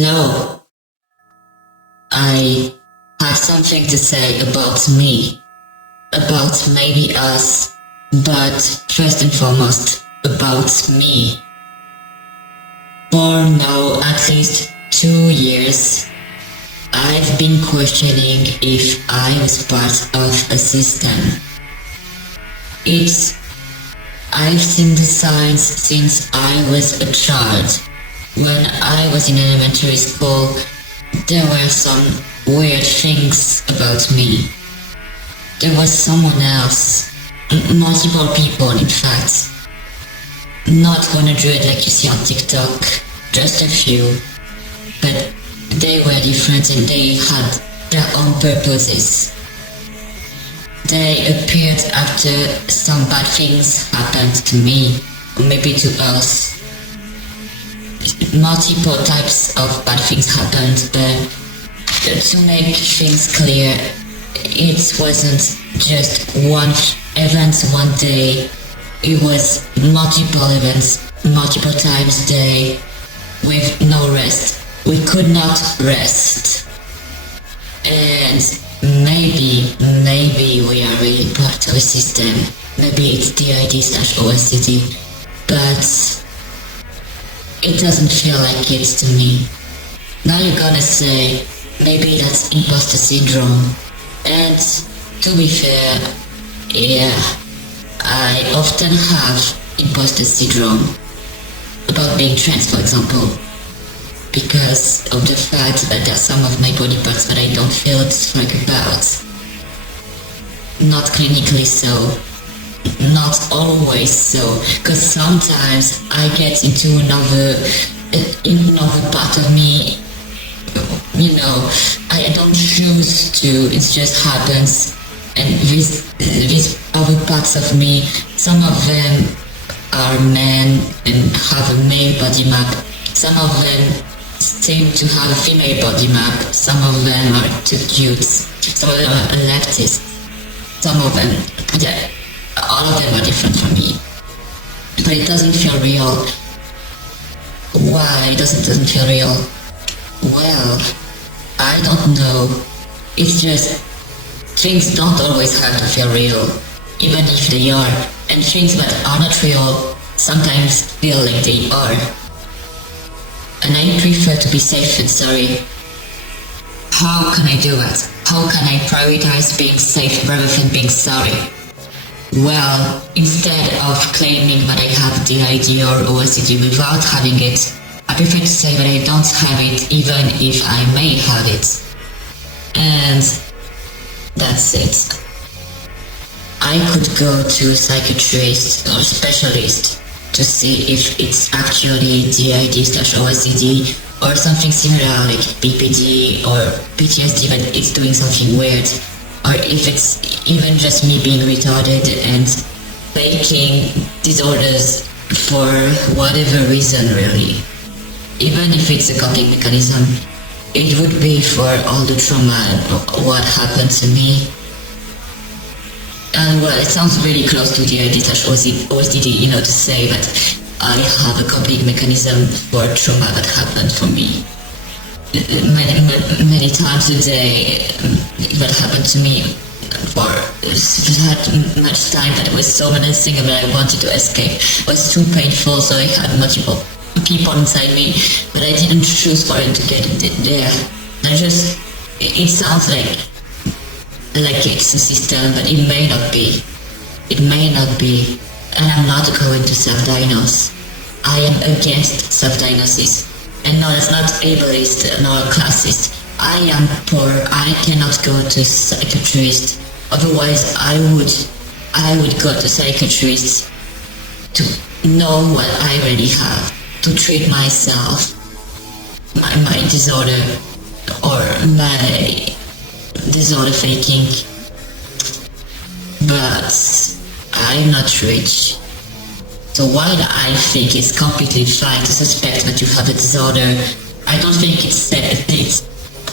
No, I have something to say about me, about maybe us, but first and foremost, about me. For now, at least 2 years, I've been questioning if I was part of a system. I've seen the signs since I was a child. When I was in elementary school, there were some weird things about me. There was someone else, multiple people in fact. Not 100 like you see on TikTok, just a few. But they were different and they had their own purposes. They appeared after some bad things happened to me, or maybe to us. Multiple types of bad things happened, but to make things clear, it wasn't just one event one day. It was multiple events, multiple times a day, with no rest. We could not rest. And maybe we are really part of a system. Maybe it's DID/OSDD, but it doesn't feel like it to me. Now you're gonna say, maybe that's Imposter Syndrome. And to be fair, yeah, I often have Imposter Syndrome about being trans, for example, because of the fact that there are some of my body parts that I don't feel like about. Not clinically so, not always so, because sometimes I get into another part of me, you know, I don't choose to, it just happens. And these other parts of me, some of them are men and have a male body map, some of them seem to have a female body map, some of them are too cute, some of them are leftists, some of them, yeah, all of them are different from me. But it doesn't feel real. Why doesn't feel real? Well, I don't know. It's just, things don't always have to feel real, even if they are. And things that are not real sometimes feel like they are. And I prefer to be safe and sorry. How can I do that? How can I prioritize being safe rather than being sorry? Well, instead of claiming that I have DID or OSDD without having it, I prefer to say that I don't have it even if I may have it. And that's it. I could go to a psychiatrist or specialist to see if it's actually DID/OSDD or something similar like BPD or PTSD, but it's doing something weird, or if it's even just me being retarded and faking disorders for whatever reason really. Even if it's a coping mechanism, it would be for all the trauma and what happened to me. And well, it sounds really close to DID/OSDD, you know, to say that I have a coping mechanism for trauma that happened for me. Many times a day, that happened to me for that much time that it was so menacing that I wanted to escape. It was too painful, so I had multiple people inside me, but I didn't choose for it to get there. It sounds like it's a system, but it may not be. It may not be. And I'm not going to self-diagnose. I am against self-diagnosis. And no, it's not ableist nor classist. I am poor. I cannot go to psychiatrist. Otherwise, I would go to psychiatrist to know what I really have, to treat myself, my disorder, or my disorder faking. But I'm not rich. So while I think it's completely fine to suspect that you have a disorder, I don't think it's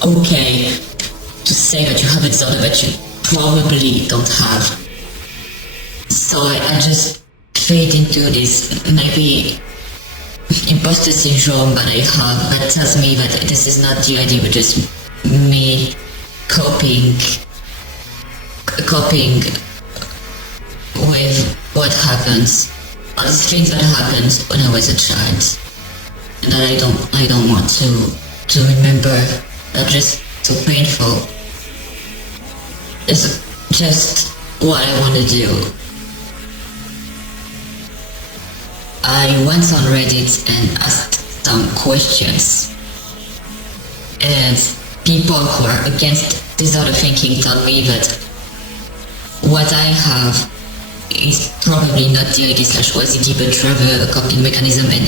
okay to say that you have a disorder that you probably don't have. So I just fade into this, maybe imposter syndrome that I have that tells me that this is not the idea, but just me coping with what happens, all these things that happened when I was a child, and that I don't want to remember. They're just so painful. It's just what I want to do. I went on Reddit and asked some questions, and people who are against this other thinking told me that what I have is probably not DID/OSDD but rather a coping mechanism, and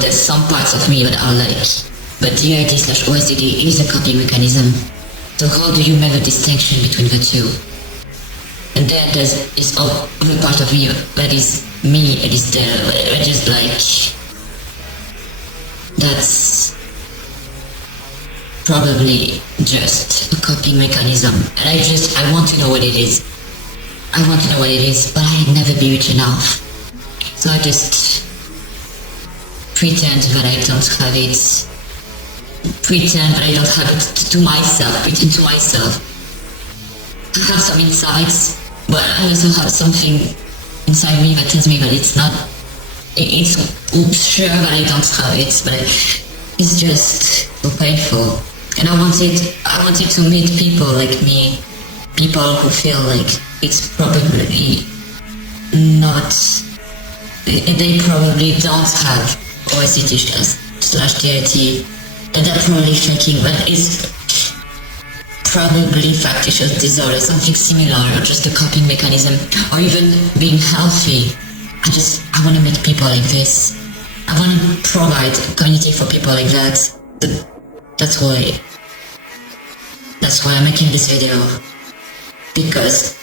there's some parts of me that are like, but DID/OSDD is a coping mechanism. So how do you make a distinction between the two? And then there's this other part of me that is me, it is there, I just like, that's probably just a coping mechanism. And I want to know what it is. I want to know what it is, but I'd never be rich enough. So I just pretend that I don't have it. Pretend that I don't have it to myself. Pretend to myself. I have some insights, but I also have something inside me that tells me that it's not. It's sure that I don't have it, but it's just so painful. And I wanted to meet people like me, people who feel like it's probably not. They probably don't have OSDD/DID, and they're probably thinking that it's probably factitious disorder, something similar, or just a coping mechanism, or even being healthy. I want to meet people like this. I want to provide a community for people like that. That's why I'm making this video. Because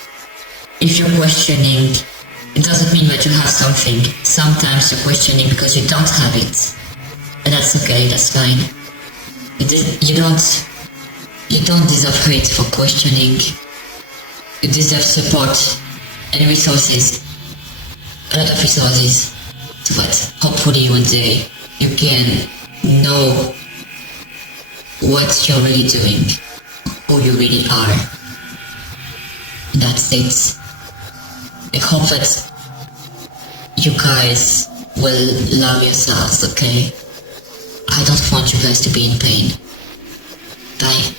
if you're questioning, it doesn't mean that you have something. Sometimes you're questioning because you don't have it. And that's okay, that's fine. You don't deserve hate for questioning. You deserve support and resources. A lot of resources. So that hopefully one day you can know what you're really doing, who you really are. That's it. I hope that you guys will love yourselves, okay? I don't want you guys to be in pain. Bye.